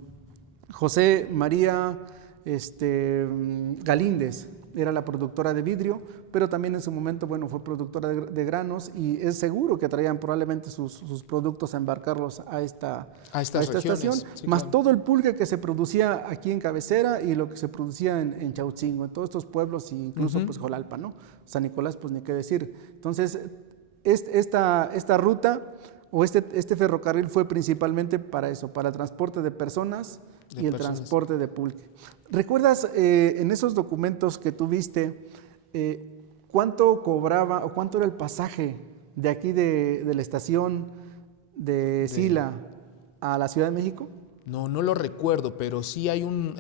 José María Galíndez. Era la productora de vidrio, pero también en su momento, bueno, fue productora de granos y es seguro que traían probablemente sus productos a embarcarlos a esta estación, sí, más claro. Todo el pulque que se producía aquí en Cabecera y lo que se producía en Chautzingo, en todos estos pueblos, incluso pues Jolalpa, ¿no? San Nicolás, pues ni qué decir. Entonces, esta ruta o este ferrocarril fue principalmente para eso, para el transporte de personas y el transporte de pulque. ¿Recuerdas en esos documentos que tú viste cuánto cobraba o cuánto era el pasaje de aquí de la estación de Sila a la Ciudad de México? No lo recuerdo, pero sí hay un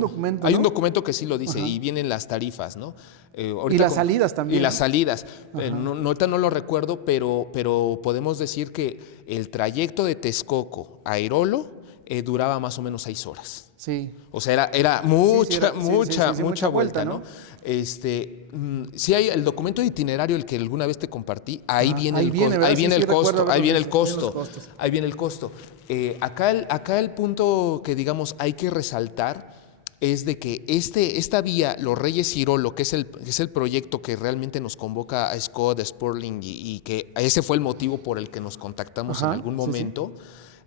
documento. Hay un documento que sí lo dice y vienen las tarifas, ¿no? Y las salidas también. Y las salidas. Ahorita no lo recuerdo, pero podemos decir que el trayecto de Texcoco a Airolo duraba más o menos 6 horas. Sí. O sea, era mucha vuelta, ¿no? Sí hay el documento de itinerario, el que alguna vez te compartí, ahí viene el costo. Acá el punto que digamos hay que resaltar es de que esta vía, Los Reyes Irolo, que es el proyecto que realmente nos convoca a Scott, a Sperling y que ese fue el motivo por el que nos contactamos en algún momento.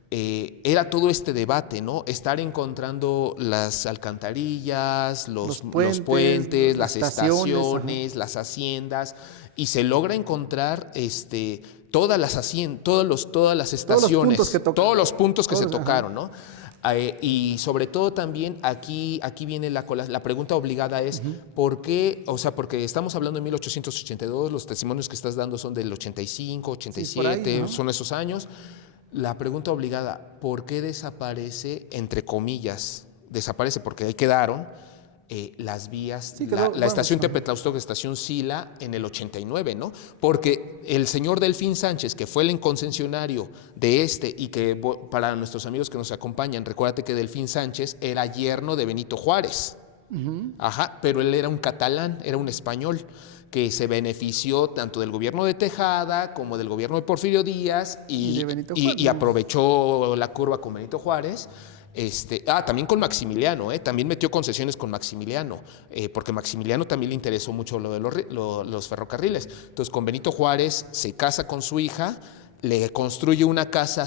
Era todo este debate, ¿no? Estar encontrando las alcantarillas, los puentes, las estaciones, las haciendas, y se logra encontrar todas las estaciones, todos los puntos que se tocaron, ¿no? Y sobre todo también aquí viene la pregunta obligada es ¿por qué? O sea, porque estamos hablando de 1882, los testimonios que estás dando son del 85, 87, ahí, ¿no? Son esos años. La pregunta obligada, ¿por qué desaparece, entre comillas, porque ahí quedaron las vías, la estación Tepetlaustoc, estación Sila en el 89, ¿no? Porque el señor Delfín Sánchez, que fue el concesionario de y que para nuestros amigos que nos acompañan, recuérdate que Delfín Sánchez era yerno de Benito Juárez. Pero él era un catalán, era un español. que se benefició tanto del gobierno de Tejada como del gobierno de Porfirio Díaz Y de Benito Juárez, y aprovechó la curva con Benito Juárez. También con Maximiliano, también metió concesiones con Maximiliano, porque Maximiliano también le interesó mucho lo de los ferrocarriles. Entonces, con Benito Juárez se casa con su hija, le construye una casa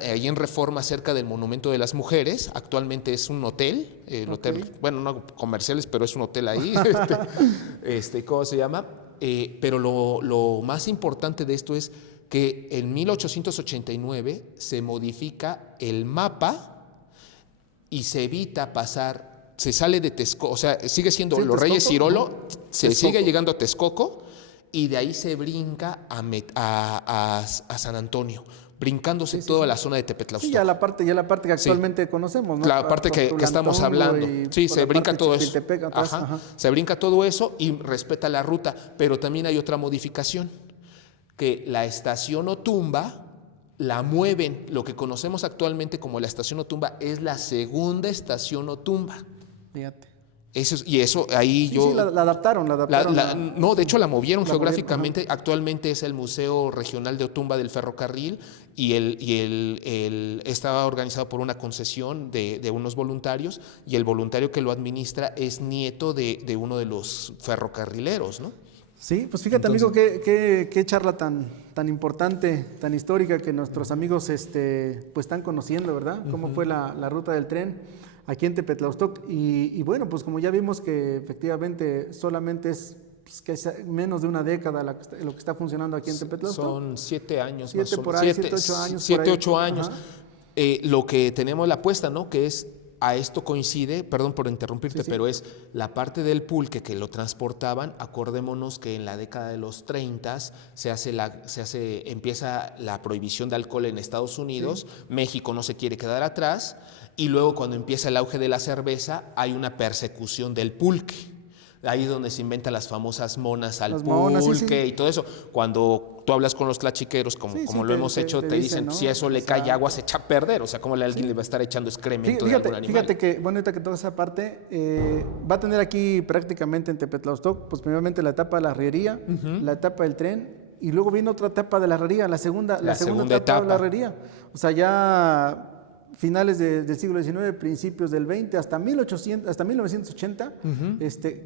ahí en Reforma, cerca del Monumento de las Mujeres. Actualmente es un hotel, hotel, bueno, no comerciales, pero es un hotel ahí. ¿Cómo se llama? Pero lo más importante de esto es que en 1889 se modifica el mapa y se evita pasar, se sale de Texcoco, o sea, sigue siendo los Reyes Cirolo, se sigue llegando a Texcoco y de ahí se brinca a San Antonio, brincándose toda la zona de Tepetlauztoc. Sí, ya la parte que actualmente conocemos, ¿no? La parte que estamos hablando. Sí, se brinca todo eso. Se brinca todo eso y respeta la ruta, pero también hay otra modificación, que la estación Otumba la mueven. Lo que conocemos actualmente como la estación Otumba es la segunda estación Otumba. Fíjate. Eso ahí Sí, la adaptaron. No, de hecho la movieron geográficamente. movieron, Actualmente es el Museo Regional de Otumba del Ferrocarril y estaba organizado por una concesión de unos voluntarios, y el voluntario que lo administra es nieto de uno de los ferrocarrileros, ¿no? Sí, pues fíjate, amigo, qué charla tan importante, tan histórica, que nuestros amigos pues están conociendo, ¿verdad? Cómo fue la ruta del tren aquí en Tepetlauztoc. Y bueno, pues como ya vimos que efectivamente solamente es menos de una década lo que está funcionando aquí en Tepetlauztoc. Son 7 años 8 años. 7, 8 años. Lo que tenemos la apuesta, ¿no? Que es, a esto coincide, perdón por interrumpirte, sí. Pero es la parte del pulque que lo transportaban. Acordémonos que en la década de los 30 empieza la prohibición de alcohol en Estados Unidos, sí. México no se quiere quedar atrás, y luego cuando empieza el auge de la cerveza hay una persecución del pulque. Ahí es donde se inventan las famosas monas al pulque, y todo eso. Cuando tú hablas con los tlachiqueros, como lo hemos hecho, te dicen, ¿no? Si a eso le cae agua, se echa a perder. O sea, ¿cómo alguien le va a estar echando excremento de algún animal? Fíjate que, bueno, ahorita que toda esa parte, va a tener aquí prácticamente en Tepetlauztoc, pues primeramente la etapa de la arriería, la etapa del tren, y luego viene otra etapa de la herrería, la segunda etapa de la herrería. O sea, ya finales del siglo XIX, principios del XX, hasta 1980,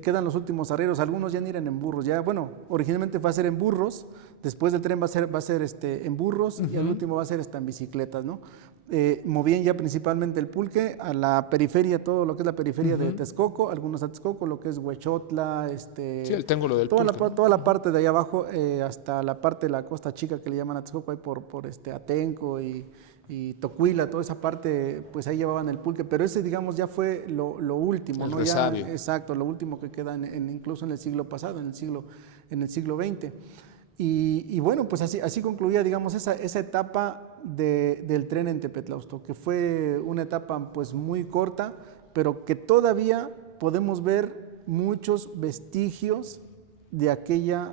quedan los últimos arrieros. Algunos ya no irán en burros. Ya, bueno, originalmente va a ser en burros, después del tren va a ser en burros, y al último va a ser en bicicletas, ¿no? Movían ya principalmente el pulque a la periferia, todo lo que es la periferia de Texcoco, algunos a Texcoco, lo que es Huechotla, sí, el triángulo del toda pulque. toda la parte de allá abajo, hasta la parte de la Costa Chica, que le llaman a Texcoco, ahí por Atenco y Tocuila, toda esa parte, pues ahí llevaban el pulque, pero ese, digamos, ya fue lo último, el ¿no? resabio. Ya, exacto, lo último que queda incluso en el siglo pasado, en el siglo XX. Y bueno, pues así concluía, digamos, esa etapa del tren en Tepetlauztoc, que fue una etapa pues muy corta, pero que todavía podemos ver muchos vestigios de aquella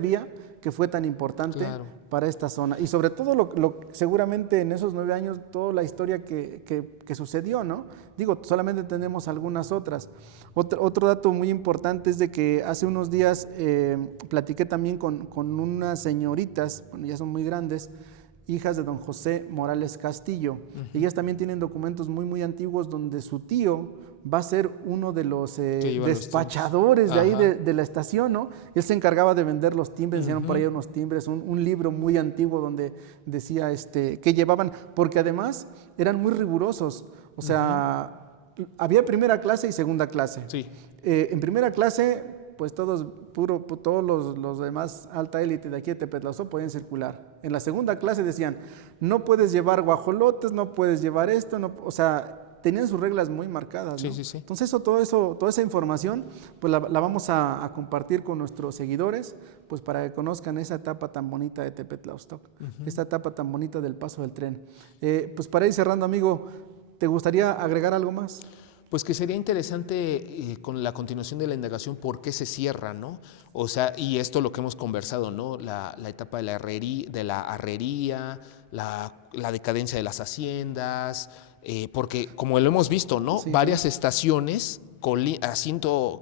vía que fue tan importante, claro, para esta zona. Y sobre todo, seguramente en esos 9 años, toda la historia que sucedió, ¿no? Digo, solamente tenemos algunas otras. Otro dato muy importante es de que hace unos días platiqué también con unas señoritas, bueno, ya son muy grandes, hijas de don José Morales Castillo. Ellas también tienen documentos muy, muy antiguos donde su tío va a ser uno de los despachadores de ahí de la estación, ¿no? Él se encargaba de vender los timbres, hicieron por ahí unos timbres, un libro muy antiguo donde decía que llevaban, porque además eran muy rigurosos, o sea, había primera clase y segunda clase. Sí. En primera clase, pues todos los demás alta élite de aquí de Tepetlauztoc podían circular. En la segunda clase decían, no puedes llevar guajolotes, no puedes llevar esto, no, o sea, tenían sus reglas muy marcadas, ¿no? Sí. Entonces toda esa información, pues la vamos a compartir con nuestros seguidores, pues para que conozcan esa etapa tan bonita de Tepetlauztoc, esta etapa tan bonita del paso del tren. Pues para ir cerrando, amigo, ¿te gustaría agregar algo más? Pues que sería interesante con la continuación de la indagación por qué se cierra, ¿no? O sea, y esto lo que hemos conversado, ¿no? La etapa de la herrería, la decadencia de las haciendas, porque como lo hemos visto, ¿no? Sí. Varias estaciones a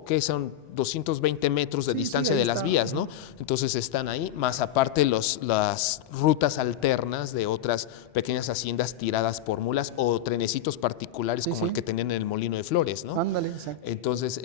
¿qué son? 220 metros de distancia de las vías, ¿no? Entonces están ahí, más aparte las rutas alternas de otras pequeñas haciendas tiradas por mulas o trenecitos particulares como el que tenían en el Molino de Flores, ¿no? Ándale, exacto. Entonces,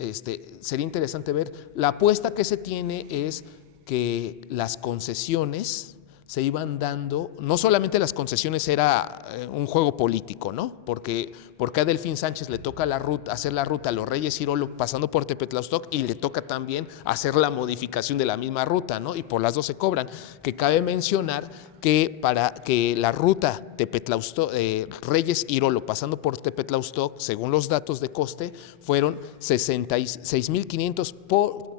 sería interesante ver. La apuesta que se tiene es que las concesiones se iban dando, no solamente las concesiones era un juego político, ¿no? Porque a Delfín Sánchez le toca hacer la ruta a los Reyes Irolo pasando por Tepetlaostoc y le toca también hacer la modificación de la misma ruta, ¿no? Y por las dos se cobran. Que cabe mencionar que para que la ruta Reyes Irolo pasando por Tepetlaostoc, según los datos de coste, fueron 66,500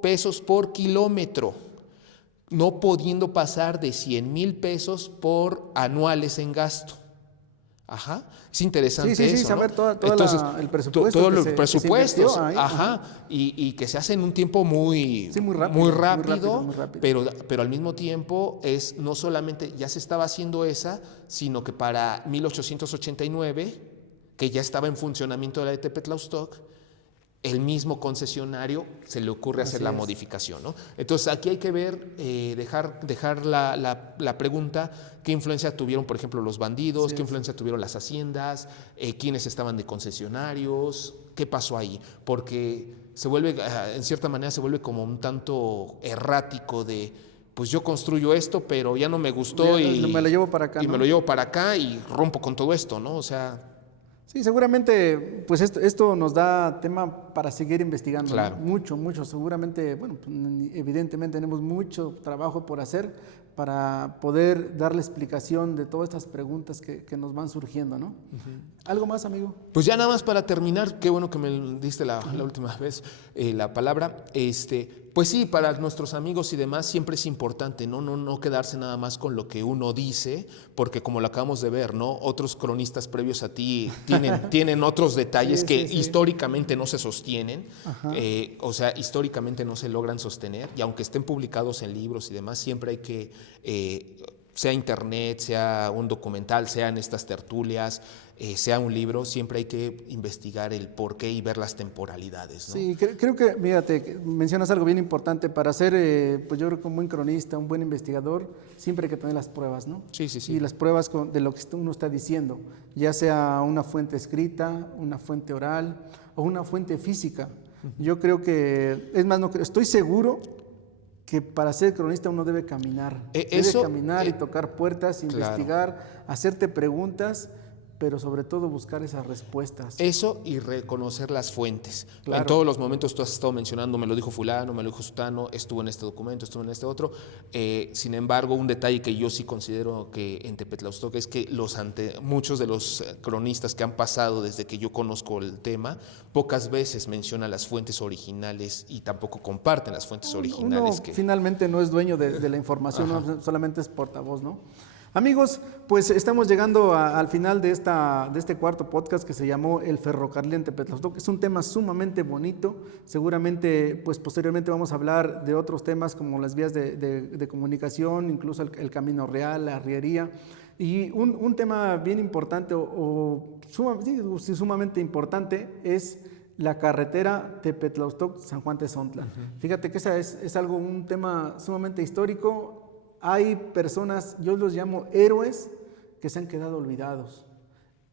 pesos por kilómetro, no pudiendo pasar de 100,000 pesos por anuales en gasto. Ajá, es interesante sí, eso, saber ¿no? Entonces, el presupuesto. Todos los presupuestos, ahí, y que se hace en un tiempo muy rápido, pero al mismo tiempo no solamente ya se estaba haciendo esa, sino que para 1889, que ya estaba en funcionamiento la de Tepetlaostoc, el mismo concesionario se le ocurre hacer la modificación, ¿no? Entonces aquí hay que ver, dejar la pregunta, qué influencia tuvieron, por ejemplo, los bandidos, qué influencia tuvieron las haciendas, quiénes estaban de concesionarios, qué pasó ahí, porque se vuelve, en cierta manera se vuelve como un tanto errático de, pues yo construyo esto, pero ya no me gustó y me lo llevo para acá, y me lo llevo para acá y rompo con todo esto, ¿no? O sea... Sí, seguramente, pues esto nos da tema para seguir investigando. Claro. ¿No? Mucho. Seguramente, bueno, evidentemente tenemos mucho trabajo por hacer para poder darle explicación de todas estas preguntas que nos van surgiendo, ¿no? ¿Algo más, amigo? Pues ya nada más para terminar, qué bueno que me diste la última vez la palabra. Pues sí, para nuestros amigos y demás siempre es importante, ¿no? No quedarse nada más con lo que uno dice, porque como lo acabamos de ver, ¿no? Otros cronistas previos a ti tienen otros detalles que históricamente no se sostienen, o sea, históricamente no se logran sostener, y aunque estén publicados en libros y demás, siempre hay que, sea internet, sea un documental, sean estas tertulias, sea un libro, siempre hay que investigar el porqué y ver las temporalidades, ¿no? Sí, creo que, mírate, mencionas algo bien importante. Para ser, pues yo creo que un buen cronista, un buen investigador, siempre hay que tener las pruebas, ¿no? Sí. Y las pruebas de lo que uno está diciendo, ya sea una fuente escrita, una fuente oral o una fuente física. Yo creo que, es más, estoy seguro que para ser cronista uno debe caminar. Debe caminar y tocar puertas, investigar, hacerte preguntas, pero sobre todo buscar esas respuestas. Eso y reconocer las fuentes. Claro. En todos los momentos tú has estado mencionando, me lo dijo fulano, me lo dijo sutano, estuvo en este documento, estuvo en este otro. Sin embargo, un detalle que yo sí considero que en Tepetlaostoc es que muchos de los cronistas que han pasado desde que yo conozco el tema, pocas veces mencionan las fuentes originales y tampoco comparten las fuentes originales. Finalmente no es dueño de la información, solamente es portavoz, ¿no? Amigos, pues estamos llegando al final de este cuarto podcast que se llamó El ferrocarril en Tepetlaostoc. Es un tema sumamente bonito. Seguramente, pues posteriormente vamos a hablar de otros temas como las vías de comunicación, incluso el camino real, la arriería. Y un tema bien importante sumamente importante es la carretera Tepetlaostoc-San Juan Tezontla. Fíjate que esa es un tema sumamente histórico. Hay personas, yo los llamo héroes, que se han quedado olvidados.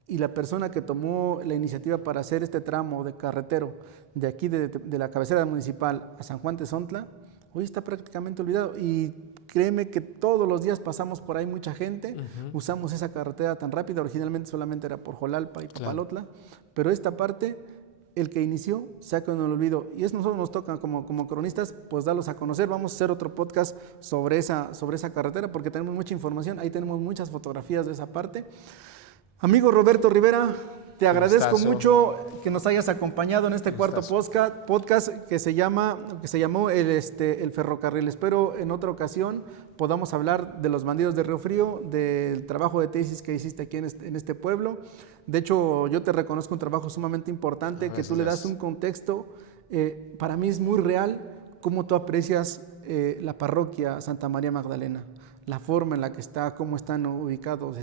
Y la persona que tomó la iniciativa para hacer este tramo de carretero de aquí, de la cabecera municipal a San Juan Tezontla, hoy está prácticamente olvidado. Y créeme que todos los días pasamos por ahí mucha gente, usamos esa carretera tan rápida, originalmente solamente era por Jolalpa y Papalotla, pero esta parte, el que inició, se ha quedado en el olvido. Y nosotros nos toca como cronistas, pues darlos a conocer. Vamos a hacer otro podcast sobre esa carretera, porque tenemos mucha información, ahí tenemos muchas fotografías de esa parte. Amigo Roberto Rivera, te agradezco mucho que nos hayas acompañado en este cuarto podcast que se llamó el ferrocarril. Espero en otra ocasión podamos hablar de los bandidos de Río Frío, del trabajo de tesis que hiciste aquí en este pueblo. De hecho, yo te reconozco un trabajo sumamente importante, que tú le das un contexto. Para mí es muy real cómo tú aprecias la parroquia Santa María Magdalena, la forma en la que está, cómo están ubicados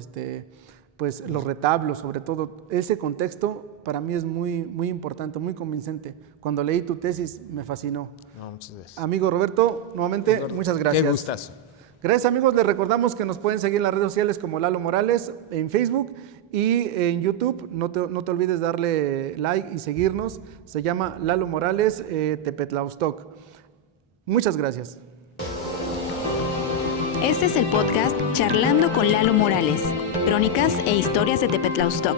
pues los retablos, sobre todo. Ese contexto para mí es muy, muy importante, muy convincente. Cuando leí tu tesis me fascinó. No, muchas gracias. Amigo Roberto, nuevamente, muchas gracias. Qué gustazo. Gracias, amigos. Les recordamos que nos pueden seguir en las redes sociales como Lalo Morales, en Facebook y en YouTube. No te olvides darle like y seguirnos. Se llama Lalo Morales Tepetlaustoc. Muchas gracias. Este es el podcast Charlando con Lalo Morales, crónicas e historias de Tepetlaustoc.